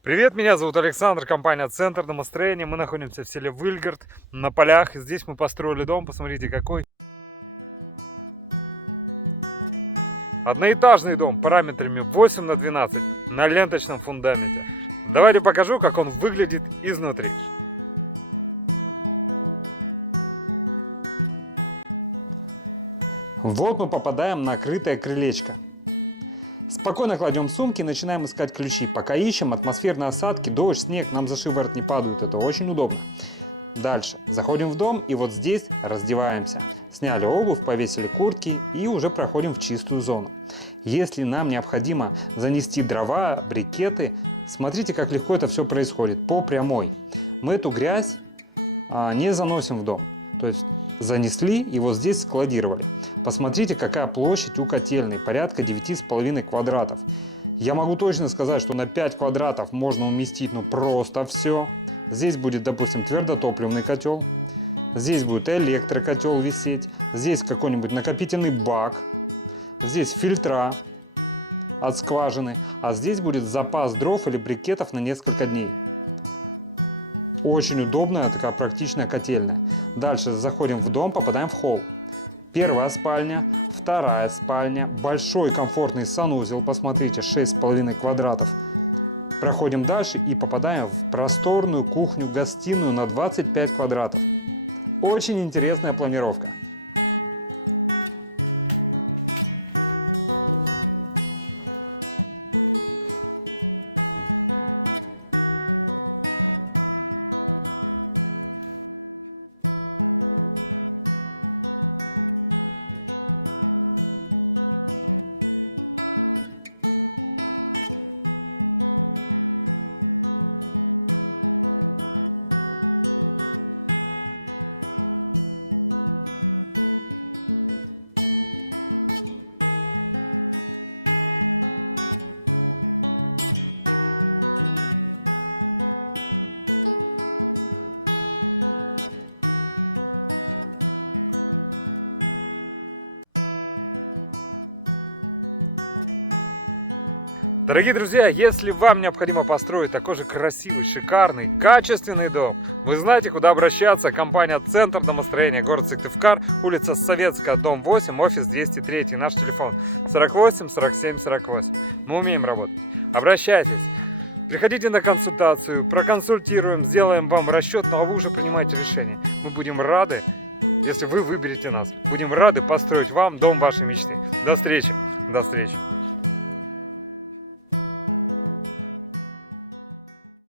Привет, меня зовут Александр, компания «Центр домостроения». Мы находимся в селе Выльгард, на полях. Здесь мы построили дом, посмотрите какой. Одноэтажный дом параметрами 8 на 12 на ленточном фундаменте. Давайте покажу, как он выглядит изнутри. Вот мы попадаем на крытое крылечко. Спокойно кладем сумки и начинаем искать ключи. Пока ищем, атмосферные осадки, дождь, снег нам за шиворот не падают. Это очень удобно. Дальше. Заходим в дом и вот здесь раздеваемся. Сняли обувь, повесили куртки и уже проходим в чистую зону. Если нам необходимо занести дрова, брикеты, смотрите, как легко это все происходит. По прямой. Мы эту грязь не заносим в дом. То есть занесли и вот здесь складировали. Посмотрите, какая площадь у котельной, порядка 9,5 квадратов. Я могу точно сказать, что на 5 квадратов можно уместить просто все. Здесь будет, допустим, твердотопливный котел, здесь будет электрокотел висеть, здесь какой-нибудь накопительный бак, здесь фильтра от скважины, а здесь будет запас дров или брикетов на несколько дней. Очень удобная, такая практичная котельная. Дальше заходим в дом, попадаем в холл. Первая спальня, вторая спальня, большой комфортный санузел, посмотрите, 6,5 квадратов. Проходим дальше и попадаем в просторную кухню-гостиную на 25 квадратов. Очень интересная планировка. Дорогие друзья, если вам необходимо построить такой же красивый, шикарный, качественный дом, вы знаете, куда обращаться. Компания «Центр домостроения», город Сыктывкар, улица Советская, дом 8, офис 203, наш телефон 48 47 48. Мы умеем работать. Обращайтесь, приходите на консультацию, проконсультируем, сделаем вам расчет, но вы уже принимаете решение. Мы будем рады, если вы выберете нас. Будем рады построить вам дом вашей мечты. До встречи. До встречи.